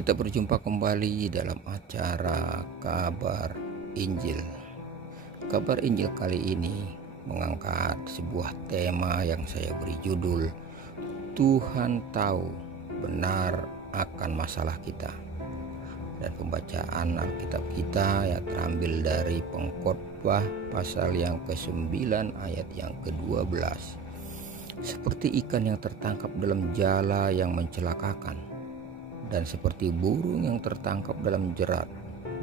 Kita berjumpa kembali dalam acara Kabar Injil. Kabar Injil kali ini mengangkat sebuah tema yang saya beri judul Tuhan tahu benar akan masalah kita. Dan pembacaan Alkitab kita yang terambil dari Pengkhotbah pasal yang ke-9 ayat yang ke-12. Seperti ikan yang tertangkap dalam jala yang mencelakakan, dan seperti burung yang tertangkap dalam jerat,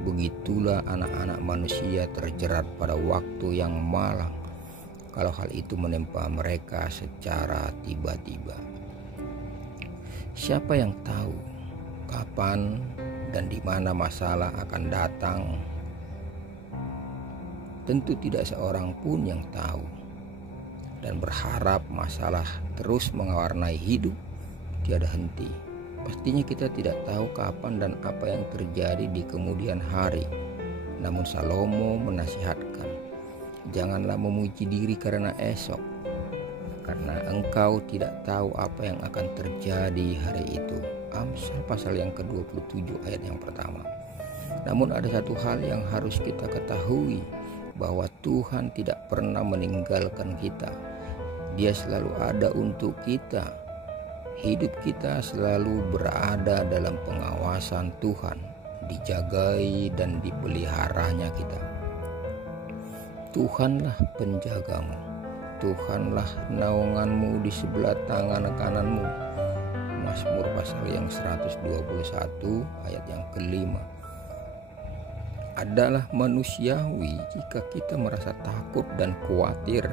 begitulah anak-anak manusia terjerat pada waktu yang malang, kalau hal itu menimpa mereka secara tiba-tiba. Siapa yang tahu kapan dan di mana masalah akan datang? Tentu tidak seorang pun yang tahu, dan berharap masalah terus mewarnai hidup tiada henti. Pastinya kita tidak tahu kapan dan apa yang terjadi di kemudian hari. Namun Salomo menasihatkan, janganlah memuji diri karena esok, karena engkau tidak tahu apa yang akan terjadi hari itu. Amsal pasal yang ke-27 ayat yang pertama. Namun ada satu hal yang harus kita ketahui, bahwa Tuhan tidak pernah meninggalkan kita. Dia selalu ada untuk kita. Hidup kita selalu berada dalam pengawasan Tuhan, dijagai dan dipeliharanya kita. Tuhanlah penjagamu, Tuhanlah naunganmu di sebelah tangan kananmu. Mazmur pasal yang 121 ayat yang ke-5. Adalah manusiawi jika kita merasa takut dan khawatir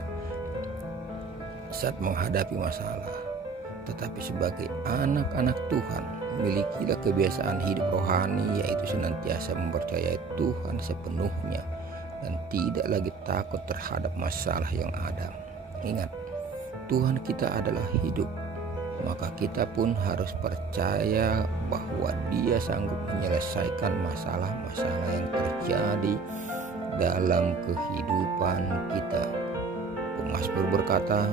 saat menghadapi masalah. Tetapi sebagai anak-anak Tuhan, milikilah kebiasaan hidup rohani, yaitu senantiasa mempercayai Tuhan sepenuhnya dan tidak lagi takut terhadap masalah yang ada. Ingat, Tuhan kita adalah hidup, maka kita pun harus percaya bahwa Dia sanggup menyelesaikan masalah-masalah yang terjadi dalam kehidupan kita. Pemazmur berkata,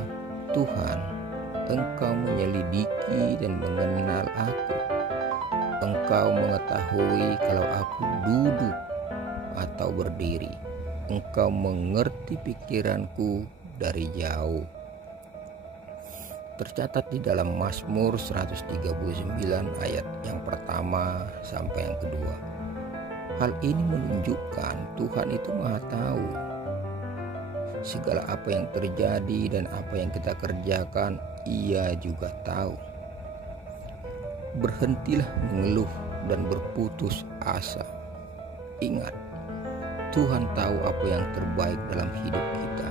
Tuhan, Engkau menyelidiki dan mengenal aku. Engkau mengetahui kalau aku duduk atau berdiri. Engkau mengerti pikiranku dari jauh. Tercatat di dalam Mazmur 139 ayat yang pertama sampai yang kedua. Hal ini menunjukkan Tuhan itu Maha Tahu. Segala apa yang terjadi dan apa yang kita kerjakan, Ia juga tahu. Berhentilah mengeluh dan berputus asa. Ingat, Tuhan tahu apa yang terbaik dalam hidup kita.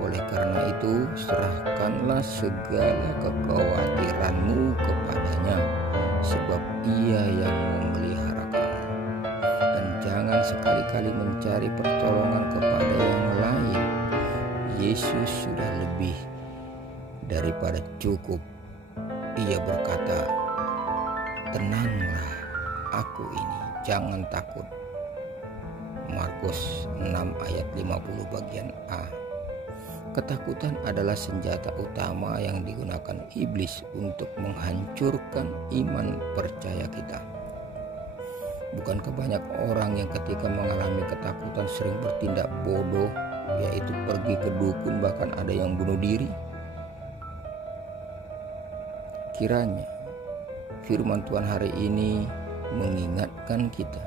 Oleh karena itu, serahkanlah segala kekhawatiranmu kepadanya, sebab Ia yang memelihara kamu. Dan jangan sekali-kali mencari pertolongan kepada yang lain. Yesus sudah lebih daripada cukup. Ia berkata, tenanglah, aku ini, jangan takut. Markus 6 ayat 50 bagian A. Ketakutan adalah senjata utama yang digunakan iblis untuk menghancurkan iman percaya kita. Bukankah banyak orang yang ketika mengalami ketakutan sering bertindak bodoh, yaitu pergi ke dukun, bahkan ada yang bunuh diri? Kiranya firman Tuhan hari ini mengingatkan kita,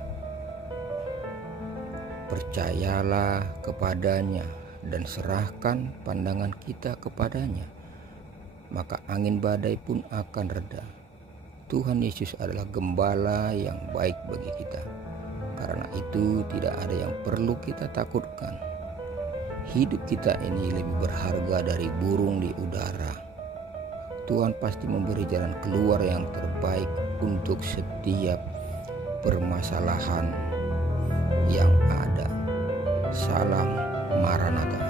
percayalah kepadanya dan serahkan pandangan kita kepadanya, maka angin badai pun akan reda. Tuhan Yesus adalah gembala yang baik bagi kita. Karena itu tidak ada yang perlu kita takutkan. Hidup kita ini lebih berharga dari burung di udara. Tuhan pasti memberi jalan keluar yang terbaik untuk setiap permasalahan yang ada. Salam Maranatha.